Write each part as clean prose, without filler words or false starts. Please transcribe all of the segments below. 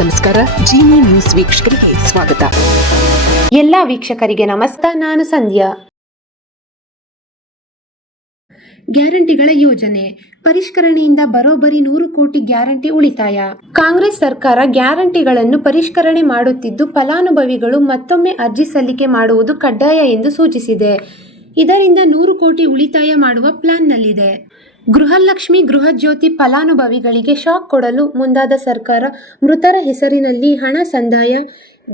ನಮಸ್ಕಾರ. ಜೀನಿ ನ್ಯೂಸ್ ವೀಕ್ಷಕರಿಗೆ ಸ್ವಾಗತ. ಎಲ್ಲ ವೀಕ್ಷಕರಿಗೆ ನಮಸ್ಕಾರ. ನಾನು ಸಂಧ್ಯಾ. ಗ್ಯಾರಂಟಿಗಳ ಯೋಜನೆ ಪರಿಷ್ಕರಣೆಯಿಂದ ಬರೋಬ್ಬರಿ 100 ಕೋಟಿ ಗ್ಯಾರಂಟಿ ಉಳಿತಾಯ. ಕಾಂಗ್ರೆಸ್ ಸರ್ಕಾರ ಗ್ಯಾರಂಟಿಗಳನ್ನು ಪರಿಷ್ಕರಣೆ ಮಾಡುತ್ತಿದ್ದು, ಫಲಾನುಭವಿಗಳು ಮತ್ತೊಮ್ಮೆ ಅರ್ಜಿ ಸಲ್ಲಿಕೆ ಮಾಡುವುದು ಕಡ್ಡಾಯ ಎಂದು ಸೂಚಿಸಿದೆ. ಇದರಿಂದ 100 ಕೋಟಿ ಉಳಿತಾಯ ಮಾಡುವ ಪ್ಲಾನ್ನಲ್ಲಿದೆ. ಗೃಹಲಕ್ಷ್ಮಿ, ಗೃಹಜ್ಯೋತಿ ಫಲಾನುಭವಿಗಳಿಗೆ ಶಾಕ್ ಕೊಡಲು ಮುಂದಾದ ಸರ್ಕಾರ ಮೃತರ ಹೆಸರಿನಲ್ಲಿ ಹಣ ಸಂದಾಯ,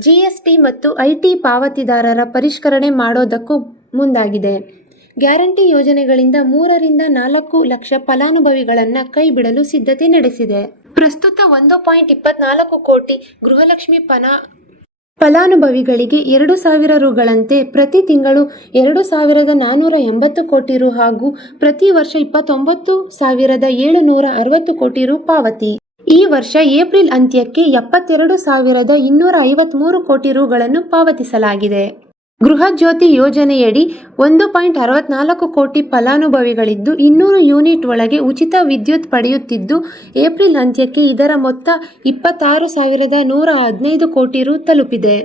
ಜಿಎಸ್ಟಿ ಮತ್ತು ಐಟಿ ಪಾವತಿದಾರರ ಪರಿಷ್ಕರಣೆ ಮಾಡೋದಕ್ಕೂ ಮುಂದಾಗಿದೆ. ಗ್ಯಾರಂಟಿ ಯೋಜನೆಗಳಿಂದ 3 ರಿಂದ 4 ಲಕ್ಷ ಫಲಾನುಭವಿಗಳನ್ನು ಕೈಬಿಡಲು ಸಿದ್ಧತೆ ನಡೆಸಿದೆ. ಪ್ರಸ್ತುತ 1.24 ಕೋಟಿ ಗೃಹಲಕ್ಷ್ಮಿ ಫಲಾನುಭವಿಗಳಿಗೆ 2,000 ರುಗಳಂತೆ ಪ್ರತಿ ತಿಂಗಳು 2,480 ಕೋಟಿ ರು ಹಾಗೂ ಪ್ರತಿ ವರ್ಷ 29,760 ಕೋಟಿ ರು ಪಾವತಿ. ಈ ವರ್ಷ ಏಪ್ರಿಲ್ ಅಂತ್ಯಕ್ಕೆ 72,253 ಕೋಟಿ ರುಗಳನ್ನು ಪಾವತಿಸಲಾಗಿದೆ. ಗೃಹಜ್ಯೋತಿ ಯೋಜನೆಯಡಿ 1.64 ಕೋಟಿ ಫಲಾನುಭವಿಗಳಿದ್ದು 200 ಯೂನಿಟ್ ಒಳಗೆ ಉಚಿತ ವಿದ್ಯುತ್ ಪಡೆಯುತ್ತಿದ್ದು, ಏಪ್ರಿಲ್ ಅಂತ್ಯಕ್ಕೆ ಇದರ ಮೊತ್ತ 26,115 ಕೋಟಿ ರು ತಲುಪಿದೆ.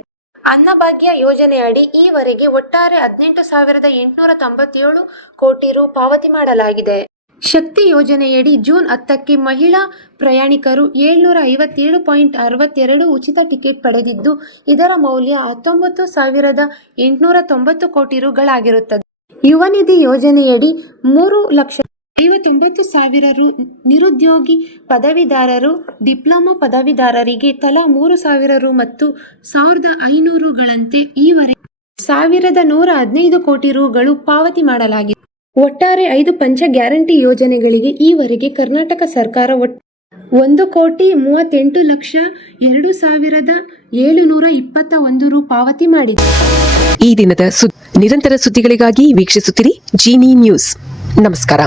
ಅನ್ನಭಾಗ್ಯ ಯೋಜನೆಯಡಿ ಈವರೆಗೆ ಒಟ್ಟಾರೆ 18,897 ಕೋಟಿ ರು ಪಾವತಿ ಮಾಡಲಾಗಿದೆ. ಶಕ್ತಿ ಯೋಜನೆಯಡಿ ಜೂನ್ 10ಕ್ಕೆ ಮಹಿಳಾ ಪ್ರಯಾಣಿಕರು 757.62 ಉಚಿತ ಟಿಕೆಟ್ ಪಡೆದಿದ್ದು, ಇದರ ಮೌಲ್ಯ 19,890 ಕೋಟಿ ರುಗಳಾಗಿರುತ್ತದೆ. ಯುವ ನಿಧಿ ಯೋಜನೆಯಡಿ 3,59,000 ರು ನಿರುದ್ಯೋಗಿ ಪದವೀಧರರು, ಡಿಪ್ಲೊಮಾ ಪದವೀಧರರಿಗೆ ತಲಾ 3,000 ರು ಮತ್ತು 1,500 ರುಗಳಂತೆ ಈವರೆಗೆ 1,115 ಕೋಟಿ ರುಗಳು ಪಾವತಿ ಮಾಡಲಾಗಿದೆ. ಒಟ್ಟಾರೆ 5 ಪಂಚ ಗ್ಯಾರಂಟಿ ಯೋಜನೆಗಳಿಗೆ ಈವರೆಗೆ ಕರ್ನಾಟಕ ಸರ್ಕಾರ 1,02,02,721 ರು ಪಾವತಿ ಮಾಡಿದೆ. ಈ ದಿನದ ನಿರಂತರ ಸುದ್ದಿಗಳಿಗಾಗಿ ವೀಕ್ಷಿಸುತ್ತಿರಿ ಜೀನಿ ನ್ಯೂಸ್. ನಮಸ್ಕಾರ.